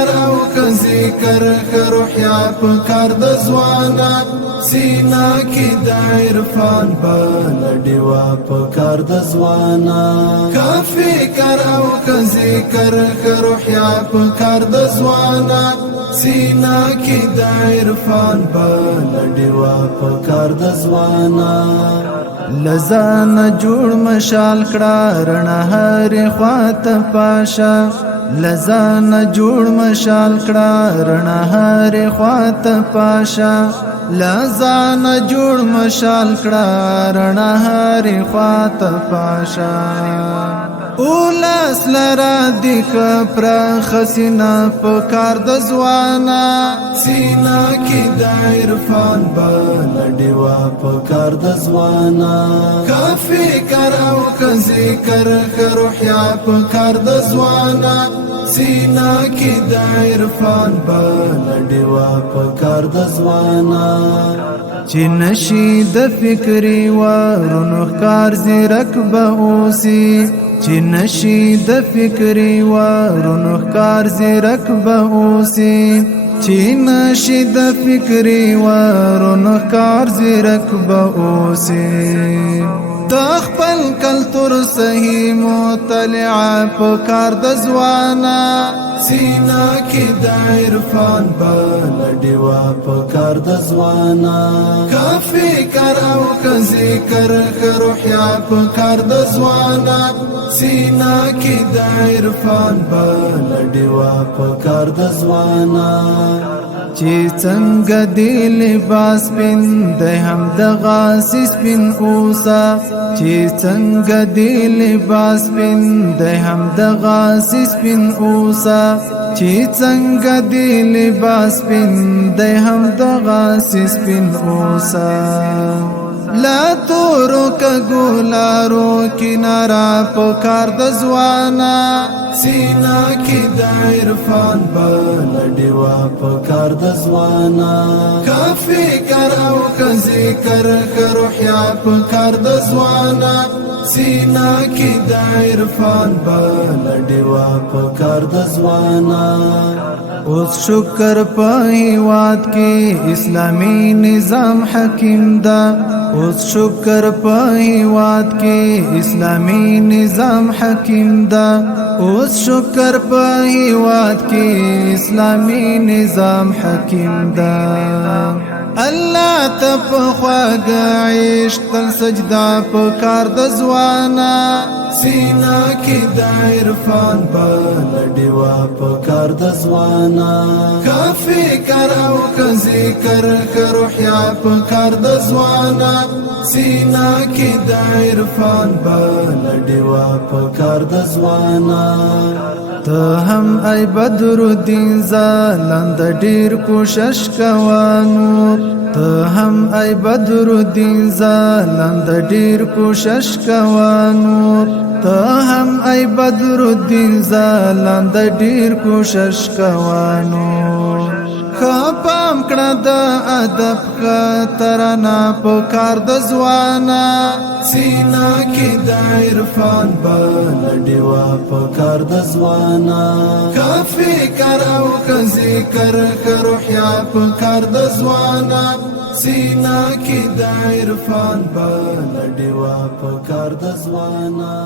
فکر او که ذکر روحیا پکار د ځوانا سینا کې د عرفان بل ډیوا پکار د ځوانا کا فکر او که ذکر روحیا پکار د ځوانا سینا کې د عرفان بل ډیوا پکار د ځوانا لزان جوړ مشال کړه رڼا هر خواته پاشا لزان جوړ مشال کړه رڼا هر خواته پاشا لزان جوړ مشال کړه رڼا هر خواته پاشا اولاس لرا دیک پر خسینا پکار د ځوانا سینا کې د عرفان بل ډیوا پکار د ځوانا کا فکر او که ذکر روحیا پکار د ځوانا سینا کې د عرفان بل ډیوا پکار د ځوانا چې نشي د فکری ورونو کار زیرک به اوسي چې نشي د فکری ورونو کار زیرک به اوسي چې نشي د فکری ورونو کار زیرک به اوسي خپل کلتور صحیح مطالعه پکار د ځوانا سینا کې د عرفان بل ډیوا پکار د ځوانا کا فکر او که ذکر روحیا پکار د ځوانا سینا کې د عرفان بل ډیوا پکار د ځوانا چې څنګه دی لباس پین د هم د غاسی سپین اوسا چې څنګه دی لباس پین د هم د غاسی سپین اوسا چې څنګه دی لباس پین د هم د غاسی سپین اوسا لا تورو کا ګولارو کنارا پکار د ځوانا سینا کې د عرفان بل ډیوا پکار د ځوانا کا فکر او که ذکر روحیا پکار د ځوانا سینا کې د عرفان بل ډیوا پکار د ځوانا اوس شکر په هیواد کې اسلامی نظام حکیم دا اوس شکر په هیواد کې اسلامی نظام حکیم دا اوس شکر په هیواد کې اسلامی نظام حکیم دا الله ته په خواږه عیش تل سجدا پکار د ځوانا سینا کې د عرفان بل ډیوا پکار د ځوانا کا فکر او که ذکر روحیا پکار د ځوانا سینا کې د عرفان بل ډیوا پکار د ځوانا ته هم ای بدر الدین زالند ډیر کوشش کوانو ته هم ای بدر الدین زالند ډیر کوشش کوانو ته هم ای بدر الدین زالند ډیر کوشش کوانو خپام کړه د ادب خطرنا پکار د ځوانا سینا کې د عرفان بل ډیوا پکار د ځوانا کا فکر او که ذکر روحیا پکار د ځوانا سینا کې د عرفان بل ډیوا پکار د ځوانا